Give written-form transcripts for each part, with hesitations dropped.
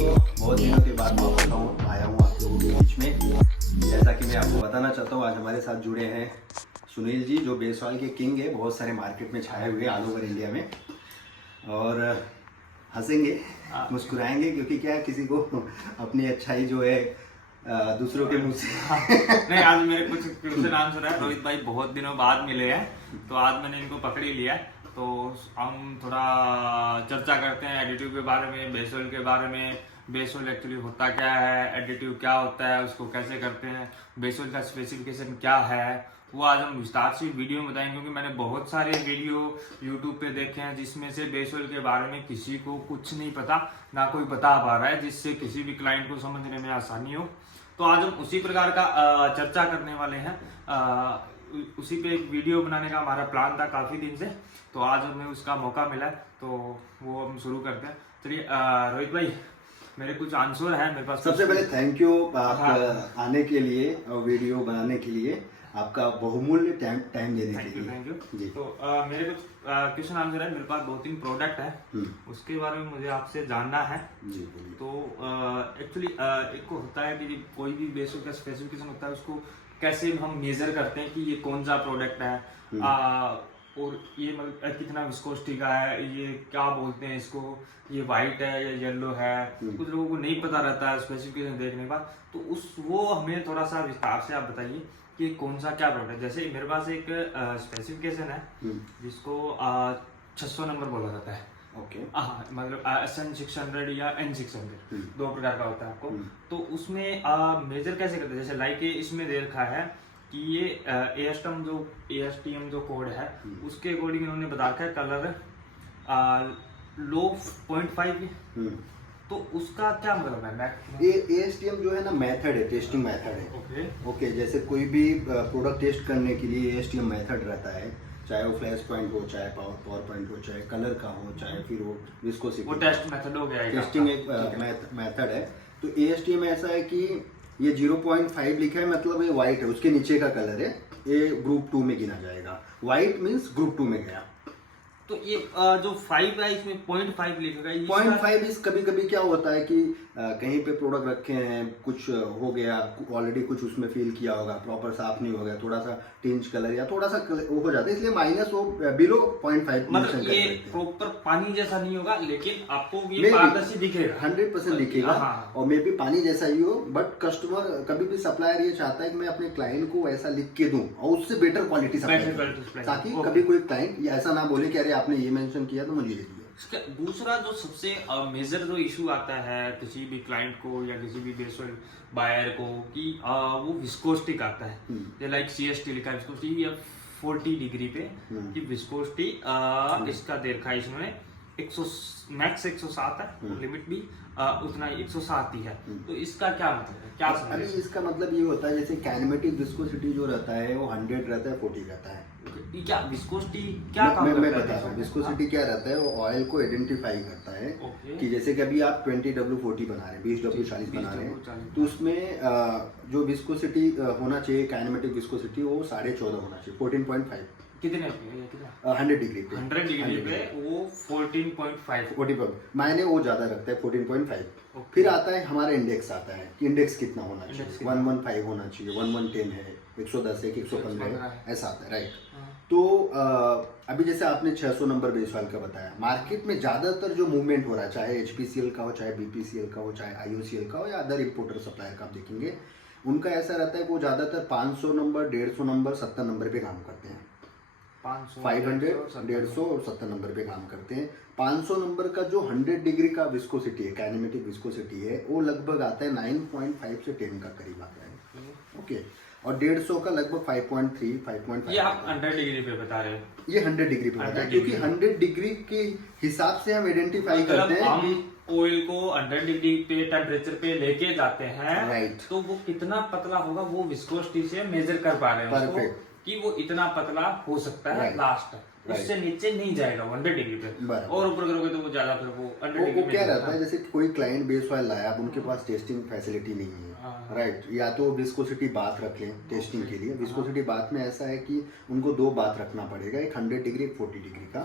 दोस्तों, बहुत दिनों के बाद वापस आया हूँ आपके बीच में। जैसा कि मैं आपको बताना चाहता हूँ, आज हमारे साथ जुड़े हैं सुनील जी, जो बेस ऑयल के किंग है, बहुत सारे मार्केट में छाए हुए ऑल ओवर इंडिया में। और हंसेंगे, मुस्कुराएंगे, क्योंकि क्या है, किसी को अपनी अच्छाई जो है दूसरों के मुंह से नहीं, आज मेरे कुछ क्वेश्चन आंसर है। रोहित भाई बहुत दिनों बाद मिले हैं, तो आज मैंने इनको पकड़ ही लिया है। तो हम थोड़ा चर्चा करते हैं एडिटिव के बारे में, बेस ऑयल के बारे में। बेस ऑयल एक्चुअली होता क्या है, एडिटिव क्या होता है, उसको कैसे करते हैं, बेस ऑयल का स्पेसिफिकेशन क्या है, वो आज हम विस्तार से वीडियो में बताएंगे। क्योंकि मैंने बहुत सारे वीडियो यूट्यूब पे देखे हैं जिसमें से बेस ऑयल के बारे में किसी को कुछ नहीं पता, ना कोई बता पा रहा है, जिससे किसी भी क्लाइंट को समझने में आसानी हो। तो आज हम उसी प्रकार का चर्चा करने वाले हैं। उसी पे एक वीडियो बनाने का हमारा प्लान था काफी दिन से, तो आज हमें उसका मौका मिला है, तो वो हम शुरू करते हैं। चलिए रोहित भाई, मेरे कुछ आंसर है मेरे पास। सबसे पहले थैंक यू आप आने के लिए और वीडियो बनाने के लिए, आपका बहुमूल्य टाइम देने के लिए। थैंक यू जी। तो मेरे कुछ क्वेश्चन आंसर है। मेरे पास 2-3 प्रोडक्ट है, उसके बारे में मुझे आपसे जानना है। जी। तो एक्चुअली एक को होता है कि कोई भी बेस ऑयल का स्पेसिफिकेशन होता है, उसको कैसे हम मेजर करते हैं कि ये कौन सा प्रोडक्ट है, और ये मतलब कितना विस्कोसिटी का है, ये क्या बोलते हैं इसको, ये वाइट है या येलो है। कुछ लोगों को नहीं पता रहता है स्पेसिफिकेशन देखने के बाद, तो वो हमें थोड़ा सा विस्तार से आप बताइए कि कौन सा क्या प्रोडक्ट है। जैसे मेरे पास एक स्पेसिफिकेशन है जिसको 600 नंबर बोला जाता है। ओके। हाँ, मतलब SN 600 या N 600 दो प्रकार का होता है आपको। तो उसमें मेजर कैसे करते हैं, जैसे लाइक इसमें दे रखा है कि ये ASTM जो कोड है, उसके अकॉर्डिंग इन्होंने बता रखा है कलर लो 0.5। तो उसका क्या मतलब है? ASTM जो है ना, मेथड है, टेस्टिंग मेथड है। ओके, जैसे कोई भी प्रोडक्ट टेस्ट करने के लिए ASTM मेथड रहता है, चाहे वो फ्लैश पॉइंट हो, चाहे पावर पॉइंट हो, चाहे कलर का हो, चाहे फिर वो विस्कोसिटी, वो टेस्ट मेथड हो गया है। टेस्टिंग एक मेथड है। तो ASTM ऐसा है कि ये 0.5 लिखा है, मतलब ये व्हाइट है, उसके नीचे का कलर है, ये ग्रुप 2 में गिना जाएगा। व्हाइट मीन्स ग्रुप 2 में गया। तो ये जो 5 है, इसमें 0.5 लिखेगा। 0.5 इस कभी कभी क्या होता है कि कहीं पे प्रोडक्ट रखे हैं, कुछ हो गया ऑलरेडी, कुछ उसमें फील किया होगा, प्रॉपर साफ नहीं हो गया, थोड़ा सा टिंच कलर या थोड़ा सा वो हो जाता है, इसलिए माइनस वो बिलो 0.5 मतलब ये प्रॉपर पानी जैसा नहीं होगा, लेकिन आपको ये पारदर्शी दिखेगा, 100% दिखेगा। और मे भी पानी जैसा ही हो, बट कस्टमर कभी भी सप्लायर ये चाहता है कि मैं अपने क्लाइंट को ऐसा लिख के दूं और उससे बेटर क्वालिटी सप्लाई, ताकि कभी कोई क्लाइंट ऐसा ना बोले कि अरे आपने ये मेंशन किया तो मुझे ये दिया। दूसरा जो सबसे मेजर जो इशू आता है किसी भी क्लाइंट को या किसी भी बेस ऑयल बायर को, कि वो विस्कोसिटी का आता है। लाइक CST लिखा है, विस्कोसिटी या 40 डिग्री पे कि विस्कोसिटी इसका दे रखा है इसमें 100, मैक्स 107 है, लिमिट भी उतना ही 107 ही है। तो इसका क्या मतलब है, क्या अभी इसका मतलब ये होता है, जैसे काइनेमेटिक विस्कोसिटी जो रहता है वो 100 रहता है, 40 रहता है। क्या विस्कोसिटी क्या काम करता है? मैं बता रहा हूँ विस्कोसिटी क्या रहता है। वो ऑयल को आइडेंटिफाई करता है कि जैसे कि अभी आप 20W40 बना रहे हैं, 20W40 बना रहे हैं, तो उसमें जो विस्कोसिटी होना चाहिए, काइनेमेटिक विस्कोसिटी, वो 14.5 होना चाहिए, 14.5। कितने 100 डिग्री पे, 100 डिग्री पे वो 14.5 मायने वो ज्यादा रखता है, 14.5। फिर आता है हमारा इंडेक्स आता है कि इंडेक्स कितना होना चाहिए, 115 होना चाहिए, 1110 है, 110 है, 115 है, ऐसा आता है, राइट। तो अभी जैसे आपने 600 नंबर बेस ऑयल का बताया, मार्केट में ज्यादातर जो मूवमेंट हो रहा है, चाहे HPCL का हो, चाहे BPCL का हो, चाहे IOCL का हो, या अदर इंपोर्टर सप्लायर का आप देखेंगे, उनका ऐसा रहता है कि वो ज्यादातर 500 नंबर, 150 नंबर, 70 नंबर पे काम करते हैं। 500, 150 और 70 नंबर पे काम करते हैं। 500 नंबर का जो 100 डिग्री का विस्कोसिटी है, काइनेमेटिक विस्कोसिटी है, वो लगभग आता है 9.5 से 10 का करीब आता है। ओके। और 150 का लगभग 5.3, 5.5। ये आप 100 डिग्री पे बता रहे हो? ये 100 डिग्री पे बता है, क्योंकि 100 डिग्री के हिसाब से हम आइडेंटिफाई करते हैं। हम ऑयल को 100 डिग्री पे टेम्परेचर पे लेके जाते हैं, राइट, तो वो कितना पतला होगा वो विस्कोसिटी से मेजर कर पा रहे हैं उसको, कि वो इतना पतला हो सकता है लास्ट, उससे नीचे नहीं जाएगा 100 डिग्री पे, और ऊपर करोगे तो वो ज्यादा, फिर वो 100 डिग्री क्या रहता है, जैसे कोई क्लाइंट बेस ऑयल लाया, अब उनके पास टेस्टिंग फैसिलिटी नहीं है, राइट, या तो विस्कोसिटी बाथ रख लें टेस्टिंग के लिए। विस्कोसिटी बाथ में ऐसा है कि उनको 2 बाथ रखना पड़ेगा, एक 100 डिग्री, एक 40 डिग्री का।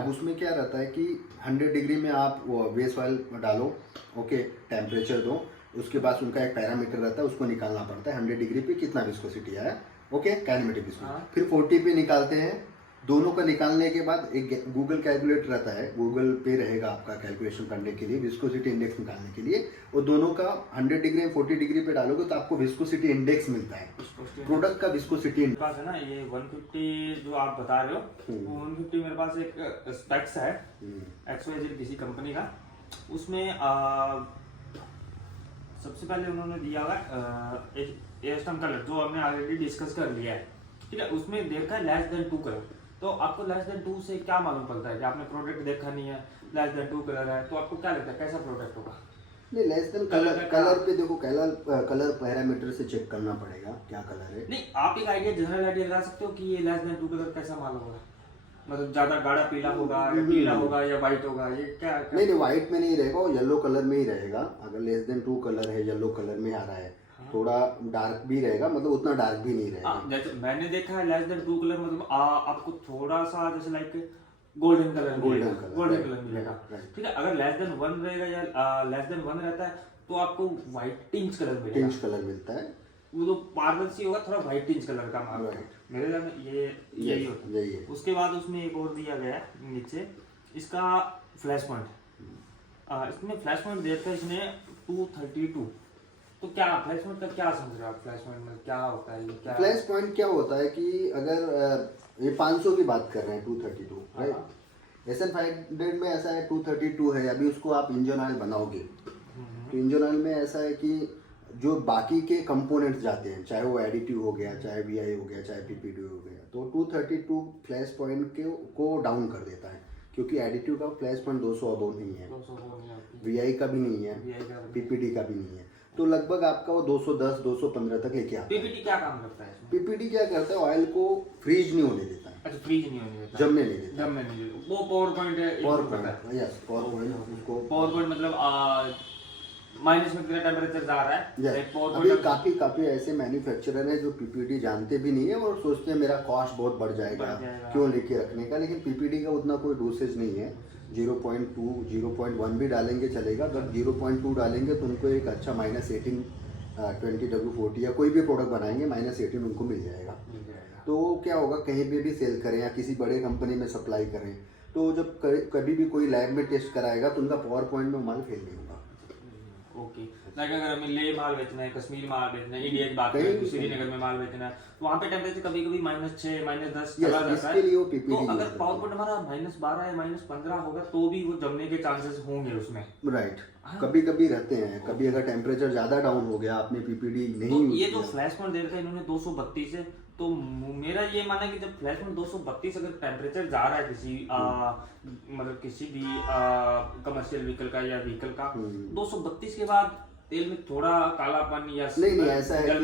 अब उसमें क्या रहता है कि 100 डिग्री में आप वेस्ट ऑयल डालो, ओके, टेम्परेचर दो, उसके बाद उनका एक पैरामीटर रहता है, उसको निकालना पड़ता है 100 डिग्री पे कितना विस्कोसिटी आया, ओके, काइनेमेटिक विस्कोसिटी। फिर 40 पे निकालते हैं। दोनों का निकालने के बाद एक गूगल कैलकुलेटर रहता है, गूगल पे रहेगा आपका कैलकुलेशन करने के लिए, विस्कोसिटी इंडेक्स निकालने के लिए। और दोनों का 100 डिग्री और 40 डिग्री पे डालोगे तो आपको विस्कोसिटी इंडेक्स मिलता है, प्रोडक्ट का विस्कोसिटी इंडेक्स। पास है ना ये 150 जो आप बता रहे हो, वो 150 मेरे पास एक स्पेक्स है XYZ किसी कंपनी का। उसमें सबसे पहले उन्होंने दिया हुआ एस्टम कलर, जो हमने ऑलरेडी डिस्कस कर लिया है, ठीक है। उसमें देखा है लेस देन 2 कलर। तो आपको लेस देन 2 से क्या मालूम पड़ता है कि आपने प्रोडक्ट देखा नहीं है, लेस देन 2 कलर है, तो आपको क्या लगता है कैसा प्रोडक्ट होगा? नहीं, लेस देन कलर पे देखो, कलर पैरामीटर से चेक करना पड़ेगा क्या कलर है। नहीं, आप एक आइडिया, जनरल आइडिया लगा सकते हो कि ये लेस देन 2 कलर कैसा मालूम होगा? मतलब ज्यादा गाढ़ा पीला होगा या पीला होगा या व्हाइट होगा, ये क्या? नहीं, व्हाइट में नहीं रहेगा, वो येलो कलर में ही रहेगा। अगर लेस देन 2 कलर है, येलो कलर में आ रहा है, थोड़ा डार्क भी रहेगा, मतलब उतना डार्क भी नहीं रहेगा। जैसे मैंने देखा है लेस देन 2 कलर, मतलब आपको थोड़ा सा जैसे लाइक गोल्डन कलर मिलेगा, ठीक है। अगर लेस देन 1 रहेगा या लेस देन 1 रहता है तो आपको व्हाइट टिंच कलर मिलता है। वो तो पारदर्शी होगा, थोड़ा व्हाइट टिंच कलर का माल मेरे ख्याल में यही होता है। उसके बाद उसमें एक और दिया गया है नीचे, इसका फ्लैश पॉइंट। इसमें फ्लैश पॉइंट देता है इसने 232। तो क्या फ्लैश पॉइंट का क्या समझ रहे हो आप? फ्लैश पॉइंट में क्या होता है? ये क्या फ्लैश पॉइंट क्या होता है कि अगर ये 500 की बात कर रहे हैं, 232, राइट। SN500 में ऐसा है 232 है। अभी उसको आप इंजन ऑयल बनाओगे तो इंजन ऑयल में ऐसा है कि जो बाकी के कंपोनेंट्स जाते हैं, चाहे वो एडिटिव हो गया, चाहे VI हो गया, चाहे PPD हो गया, तो 232 फ्लैश पॉइंट को डाउन कर देता है, क्योंकि एडिटिव का फ्लैश पॉइंट 200 अबोव नहीं है, VI का भी नहीं है, PPD का भी नहीं है। तो लगभग आपका वो 210 215 तक लेके आता है। PPD क्या काम करता है? PPD क्या करता है, ऑयल को फ्रीज नहीं होने देता है। अच्छा, फ्रीज नहीं होने देता, जमने नहीं देता। वो पावर पॉइंट है। पावर पॉइंट मतलब माइनस में कितना टेम्परेचर जा रहा है। अभी काफी ऐसे मैन्युफैक्चरर हैं जो PPD जानते भी नहीं है और सोचते हैं मेरा कॉस्ट बहुत बढ़ जाएगा क्यों लेके रखने का, लेकिन PPD का उतना कोई डोसेज नहीं है। 0.2 0.1 भी डालेंगे चलेगा, बट 0.2 डालेंगे तो उनको एक अच्छा -18 20W40 या कोई भी प्रोडक्ट बनाएंगे -18 उनको मिल जाएगा। तो क्या होगा, कहीं पे भी सेल करें या किसी बड़े कंपनी में सप्लाई करें, तो जब कभी भी कोई लैब में टेस्ट कराएगा तो उनका पावर पॉइंट में माल फेल नहीं होगा। ओके, लाइक अगर हमें लेह माल बेचना है, कश्मीर माल बेचना है, इंडिया की बात करें तो श्रीनगर में माल बेचना है, तो वहाँ पे टेम्परेचर कभी कभी -6 -10 चला जाता है। तो अगर पावर पॉइंट हमारा -12 या -15 होगा तो भी वो जमने के चांसेस होंगे उसमें, राइट। कभी कभी रहते हैं, कभी अगर टेम्परेचर ज्यादा डाउन हो गया, आपने PPD नहीं, तो ये जो फ्लैश पॉइंट दे रखा है इन्होंने 232 है, तो मेरा ये मानना है कि जब फ्लैश पॉइंट 232 अगर टेम्परेचर जा रहा है किसी मतलब किसी भी कमर्शियल व्हीकल का या व्हीकल का, 232 के बाद तेल में थोड़ा कालापन या नहीं ऐसा है कि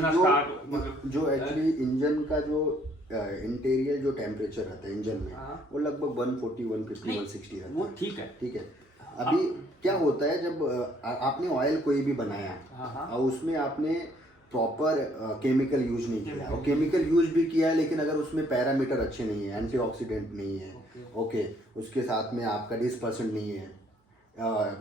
जो एक्चुअली इंजन का जो इंटीरियर जो टेम्परेचर रहता है इंजन में, वो लगभग 140 150 160 रहता है। वो ठीक है। अभी क्या होता है, जब आपने ऑयल कोई भी बनाया और उसमें आपने प्रॉपर केमिकल यूज नहीं किया, और केमिकल यूज भी किया है लेकिन अगर उसमें पैरामीटर अच्छे नहीं है, एंटीऑक्सीडेंट नहीं है, ओके, उसके साथ में आपका 10% नहीं है,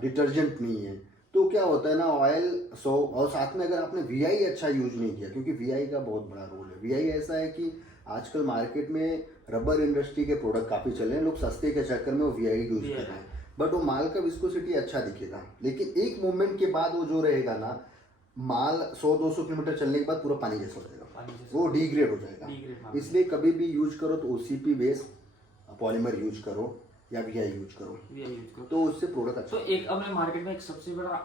डिटर्जेंट नहीं है, तो क्या होता है ना, ऑयल 100, और साथ में अगर आपने VI अच्छा यूज नहीं किया, क्योंकि VI का बहुत बड़ा रोल है। VI ऐसा है कि आजकल मार्केट में रबर इंडस्ट्री के प्रोडक्ट काफ़ी चल रहे हैं, लोग सस्ते के चक्कर में वो VI यूज कर रहे हैं, बट वो माल का विस्कोसिटी अच्छा दिखेगा, लेकिन एक मोमेंट के बाद वो जो रहेगा ना, माल 100-200 किलोमीटर चलने के बाद पूरा पानी जैसा हो जाएगा, वो डिग्रेड हो जाएगा। इसलिए कभी भी यूज करो तो OCP बेस पॉलीमर यूज करो या VI यूज करो, तो उससे प्रोडक्ट अच्छा। तो एक अपने मार्केट में एक सबसे बड़ा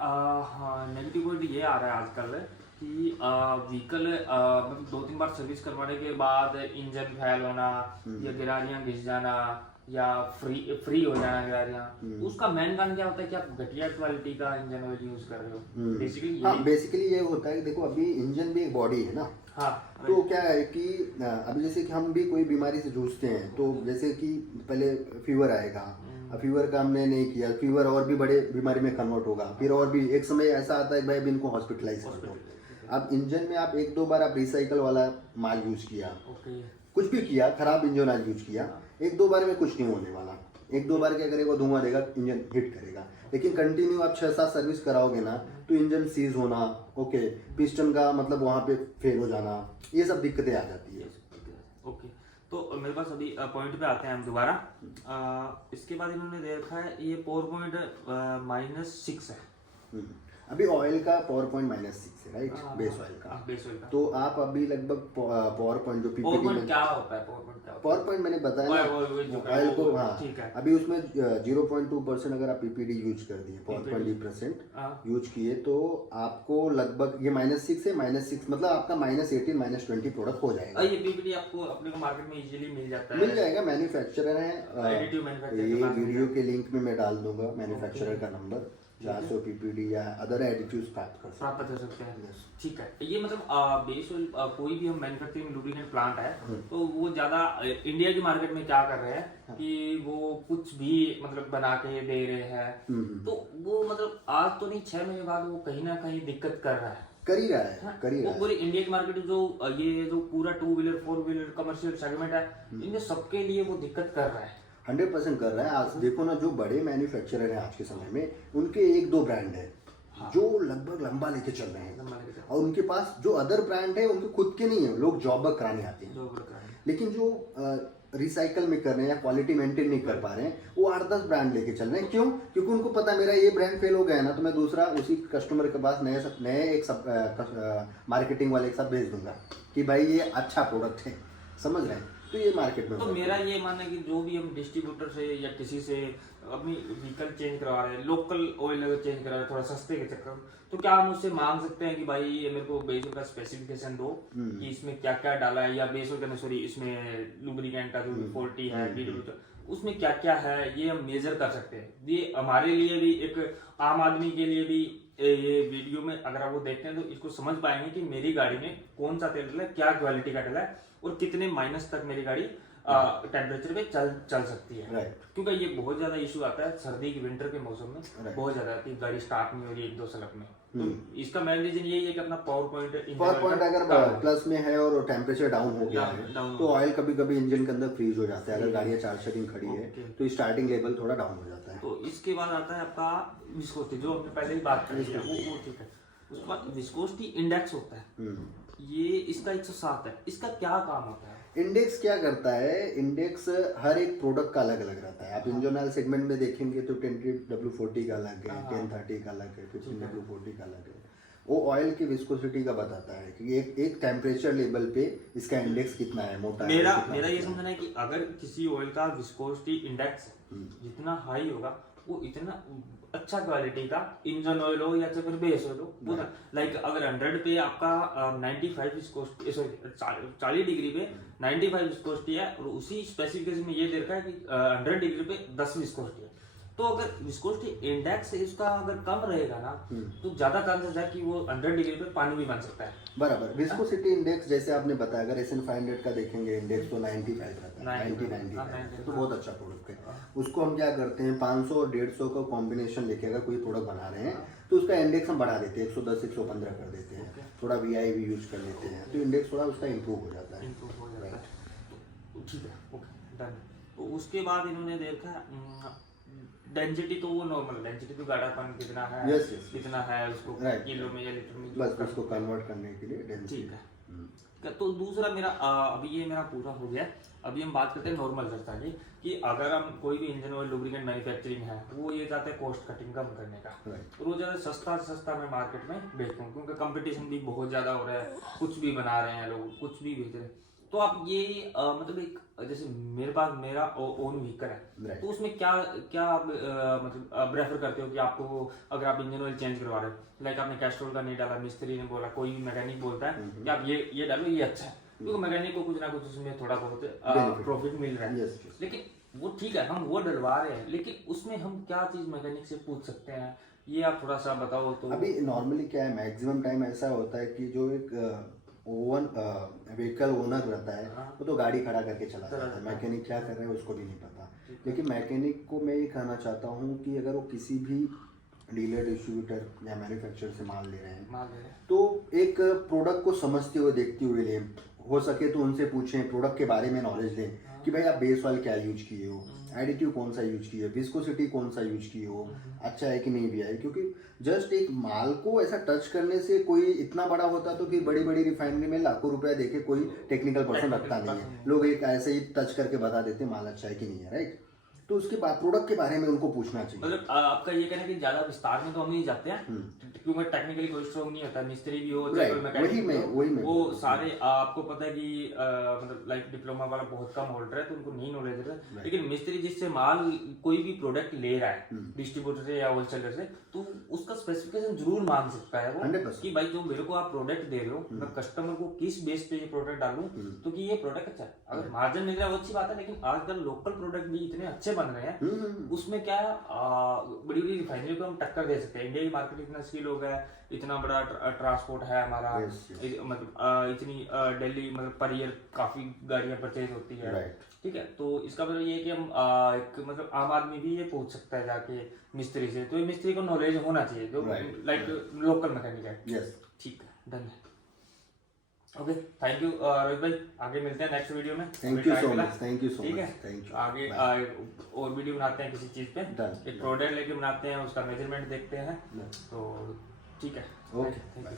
नेगेटिव पॉइंट ये आ रहा है आजकल कि व्हीकल मतलब 2-3 बार सर्विस करवाने के बाद इंजन फेल होना या गिरारियां घिस जाना या फ्री हो जाना गिरारियां, उसका मेन कारण क्या होता है कि आप घटिया क्वालिटी का इंजन ऑयल यूज कर रहे हो। बेसिकली ये होता है कि देखो, अभी इंजन भी एक बॉडी है ना, तो क्या है कि अभी जैसे कि हम भी कोई बीमारी से जूझते हैं, तो जैसे कि पहले फीवर आएगा, अब फीवर का हमने नहीं किया, फीवर और भी बड़े बीमारी में कन्वर्ट होगा, फिर और भी एक समय ऐसा आता है कि भाई अभी इनको हॉस्पिटलाइज कर दो, अब इंजन में आप 1-2 बार आप रिसाइकल वाला माल यूज किया, ओके, कुछ भी किया, खराब इंजन आज यूज किया, 1-2 बार में कुछ नहीं होने वाला। 1-2 बार क्या करेगा, धुआं देगा, इंजन हिट करेगा। लेकिन कंटिन्यू आप 6-7 सर्विस कराओगे ना, तो इंजन सीज होना, ओके, पिस्टन का मतलब वहाँ पे फेल हो जाना, ये सब दिक्कतें आ जाती है। ओके। तो मेरे पास अभी पॉइंट पे आते हैं हम दोबारा। इसके बाद इन्होंने देखा है ये पावर पॉइंट -6 है। अभी ऑयल का पावर पॉइंट -6 है, राइट, बेस ऑयल का। बेस ऑयल का तो आप अभी लगभग पावर पॉइंट जो पावर पीपीटी पॉइंट में क्या होता है, पावर पॉइंट क्या होता पावर पॉइंट मैंने बताया ना, ऑयल को, हाँ, ठीक है। अभी उसमें 0.2% अगर आप पीपीडी यूज कर दिए, पावर पॉइंट 20% यूज किए, तो आपको लगभग ये -6 है, -6 मतलब आपका -18 -20 प्रोडक्ट हो जाएगा। ये पीपीडी आपको अपने को मार्केट में इजीली मिल जाता है, मिल जाएगा, मैन्युफैक्चरर है, एडिटिव मैन्युफैक्चरर ये वीडियो के लिंक में मैं डाल दूंगा मैन्युफैक्चरर का नंबर, जहाँ से पीपीडी या अदर एडिटिव्स प्राप्त कर सकते हैं। ठीक है, ये मतलब बेस ऑयल कोई भी हम मैन्युफैक्चरिंग लुब्रिकेंट प्लांट है, तो वो ज्यादा इंडिया की मार्केट में क्या कर रहे हैं कि वो कुछ भी मतलब बना के दे रहे हैं, तो वो मतलब आज तो नहीं 6 महीने बाद वो कहीं ना कहीं दिक्कत कर रहा है, कर ही रहा है। वो पूरी इंडिया की मार्केट जो ये जो पूरा 2 व्हीलर 4 व्हीलर कमर्शियल सेगमेंट है, इनमें सबके लिए वो दिक्कत कर रहा है, 100% कर रहा है। आज देखो ना, जो बड़े मैन्युफैक्चरर हैं आज के समय में, उनके 1-2 ब्रांड है जो लगभग लंबा लेके चल रहे हैं, और उनके पास जो अदर ब्रांड है उनके खुद के नहीं है, लोग जॉब कराने आते हैं, लेकिन जो रिसाइकल में कर रहे हैं या क्वालिटी मेंटेन नहीं कर पा रहे हैं, वो 8-10 ब्रांड लेके चल रहे हैं। क्यों? क्योंकि उनको पता है मेरा ये ब्रांड फेल हो गया है ना, तो मैं दूसरा उसी कस्टमर के पास नए एक सब मार्केटिंग वाले के साथ भेज दूंगा कि भाई ये अच्छा प्रोडक्ट है, समझ रहे हैं? तो ये मार्केट में, तो मेरा ये मानना है कि जो भी हम डिस्ट्रीब्यूटर से या किसी से अपनी व्हीकल चेंज करवा रहे हैं, लोकल ऑयल अगर चेंज करा रहे हैं थोड़ा सस्ते के चक्कर, तो क्या हम उससे मांग सकते हैं कि भाई ये मेरे को बेस ऑयल का स्पेसिफिकेशन दो कि इसमें क्या क्या डाला है, या बेस ऑयल का सॉरी इसमें लुब्रिकेंट का जो 40 है DW उसमें क्या क्या है, ये हम मेजर कर सकते हैं। ये हमारे लिए भी, एक आम आदमी के लिए भी, ये वीडियो में अगर आप वो देखते हैं तो इसको समझ पाएंगे कि मेरी गाड़ी में कौन सा तेल डला है, क्या क्वालिटी का डला है, और कितने माइनस तक मेरी गाड़ी टेम्परेचर पे चल सकती है। क्योंकि ये बहुत ज्यादा इशू आता है सर्दी की, विंटर के मौसम में बहुत ज्यादा आती है, गाड़ी स्टार्ट नहीं हो रही 1-2 सलक में। तो इसका मेन रीजन यही है कि अपना पावर पॉइंट अगर प्लस में है और टेम्परेचर डाउन हो गया है, तो ऑयल कभी कभी इंजन के अंदर फ्रीज हो जाता है। अगर गाड़ियाँ 4 सेटिंग खड़ी है तो स्टार्टिंग लेवल थोड़ा डाउन हो जाता है। तो इसके बाद आता है आपका विस्कोसिटी, जो हमने पहले ही बात करी है, वो ठीक है। उसके बाद विस्कोसिटी इंडेक्स होता है, ये इसका 107 है, इसका क्या काम होता है? इंडेक्स क्या करता है, इंडेक्स हर एक प्रोडक्ट का अलग अलग रहता है। आप इंजन ऑयल सेगमेंट में देखेंगे तो 10W40 का अलग है, 1030 का अलग है, 15W40 का अलग है। वो ऑयल की विस्कोसिटी का बताता है कि एक टेम्परेचर लेवल पे इसका इंडेक्स कितना है, मोटा है। मेरा ये समझना है कि अगर किसी ऑयल का विस्कोसिटी इंडेक्स जितना हाई होगा, वो इतना अच्छा क्वालिटी का इंजन ऑयल हो या फिर बेस ऑयल हो, लाइक अगर 100 पे आपका 95 विस्कोसिटी, सॉरी 40 डिग्री पे 95 विस्कोसिटी है, और उसी स्पेसिफिकेशन में ये दे रखा है कि 100 डिग्री पे 10 विस्कोसिटी है, तो अगर विस्कोसिटी इंडेक्स इसका अगर कम रहेगा ना, तो ज्यादा चांसेस है कि वो 100 डिग्री पे पानी भी बन सकता है। बराबर। विस्कोसिटी इंडेक्स जैसे आपने बताया, अगर SN 500 का देखेंगे इंडेक्स तो 95 रहता है, 90 तो बहुत अच्छा प्रोडक्ट है। उसको हम क्या करते हैं, 500 और 150 का कॉम्बिनेशन लेके अगर कोई प्रोडक्ट बना रहे हैं तो उसका इंडेक्स हम बढ़ा देते हैं, 110 115 कर देते हैं, थोड़ा VI भी यूज कर लेते हैं, तो इंडेक्स थोड़ा उसका इम्प्रूव हो जाता है। ठीक है, ओके डन। तो उसके बाद इन्होंने देखा डेंसिटी, तो वो नॉर्मल डेंसिटी तो गाढ़ापन कितना है, कितना है उसको किलो में या लीटर में, बस उसको कन्वर्ट करने के लिए डेंसिटी। ठीक है। तो दूसरा मेरा अभी ये मेरा पूरा हो गया। अभी हम बात करते हैं नॉर्मल चर्चा की, कि अगर हम कोई भी इंजन ऑयल लुब्रिकेंट मैन्युफैक्चरिंग है, वो ये चाहते हैं कॉस्ट कटिंग कम करने का, और वो ज़्यादा सस्ता से सस्ता मैं मार्केट में बेचता हूँ, क्योंकि कंपटीशन भी बहुत ज़्यादा हो रहा है, कुछ भी बना रहे हैं लोग, कुछ भी बेच रहे हैं। तो आप ये मतलब एक जैसे मेरे पास मेरा ओन व्हीकल है, तो उसमें क्या क्या मतलब प्रेफर करते हो कि आपको अगर आप इंजन ऑयल चेंज करवा रहे हो, लाइक आपने कैस्ट्रोल का नहीं डाला, मिस्त्री ने बोला, कोई भी मैकेनिक बोलता है कि आप ये डालो, ये अच्छा है, क्योंकि मैकेनिक को कुछ ना कुछ उसमें थोड़ा बहुत प्रॉफिट मिल रहा है। लेकिन वो ठीक है, हम वो डलवा रहे हैं, लेकिन उसमें हम क्या चीज़ मैकेनिक से पूछ सकते हैं, ये आप थोड़ा सा बताओ। तो अभी नॉर्मली क्या है, मैक्सिमम टाइम ऐसा होता है कि जो एक व्हीकल ओनर रहता है वो तो गाड़ी खड़ा करके चला जाता है, मैकेनिक क्या कर रहे हैं उसको भी नहीं पता। लेकिन मैकेनिक को मैं ये कहना चाहता हूँ कि अगर वो किसी भी डीलर डिस्ट्रीब्यूटर या मैन्युफैक्चरर से माल ले रहे हैं, मान ले तो एक प्रोडक्ट को समझते हुए देखते हुए लें, हो सके तो उनसे पूछें, प्रोडक्ट के बारे में नॉलेज लें कि भाई आप बेस ऑयल क्या यूज किए हो, एडिटिव कौन सा यूज किए हो, विस्कोसिटी कौन सा यूज किए हो, अच्छा है कि नहीं भी है। क्योंकि जस्ट एक माल को ऐसा टच करने से कोई इतना बड़ा होता तो फिर बड़ी बड़ी रिफाइनरी में लाखों रुपया देके कोई टेक्निकल पर्सन रखता नहीं है, लोग एक ऐसे ही टच करके बता देते माल अच्छा है कि नहीं है, राइट। तो उसके बाद प्रोडक्ट के बारे में उनको पूछना चाहिए। मतलब आपका ये कहना है कि ज्यादा विस्तार में तो हम नहीं जाते हैं, क्योंकि टेक्निकली कोई स्ट्रोंग नहीं होता, मिस्त्री भी हो चाहे कोई मैकेनिक हो, वो सारे आपको पता है कि मतलब लाइक डिप्लोमा वाला बहुत कम होल्डर है तो उनको नहीं नॉलेज है, लेकिन मिस्त्री जिससे माल कोई भी प्रोडक्ट ले रहा है डिस्ट्रीब्यूटर से या होलसेलर से, तो उसका स्पेसिफिकेशन जरूर मान सकता है वो 100%। कि भाई जो मेरे को आप प्रोडक्ट दे रहे हो, मैं कस्टमर को किस बेस पे ये प्रोडक्ट डालूं तो कि ये प्रोडक्ट अच्छा है। अगर मार्जिन मिल रहा है वो अच्छी बात है, लेकिन आजकल लोकल प्रोडक्ट भी इतने अच्छे बन रहे हैं, उसमें क्या बड़ी बड़ी रिफाइनरी को हम टक्कर दे सकते हैं। इंडिया की मार्केट इतना स्किल हो गया है, इतना बड़ा ट्रांसपोर्ट है हमारा, मतलब इतनी दिल्ली मतलब पर ईयर काफी गाड़ियां परचेज होती है, ठीक है। तो इसका मतलब ये है कि हम एक मतलब आम आदमी भी ये पूछ सकता है जाके मिस्त्री से, तो ये मिस्त्री को नॉलेज होना चाहिए जो लाइक लोकल मैकेनिक है। ठीक है, डन है। ओके, थैंक यू रोहित भाई, आगे मिलते हैं नेक्स्ट वीडियो में। Thank you so much, thank you so ठीक मच, है, थैंक यू। आगे और वीडियो बनाते हैं किसी चीज पे, एक प्रोडक्ट लेके बनाते हैं, उसका मेजरमेंट देखते हैं, तो ठीक है, ओके, थैंक यू।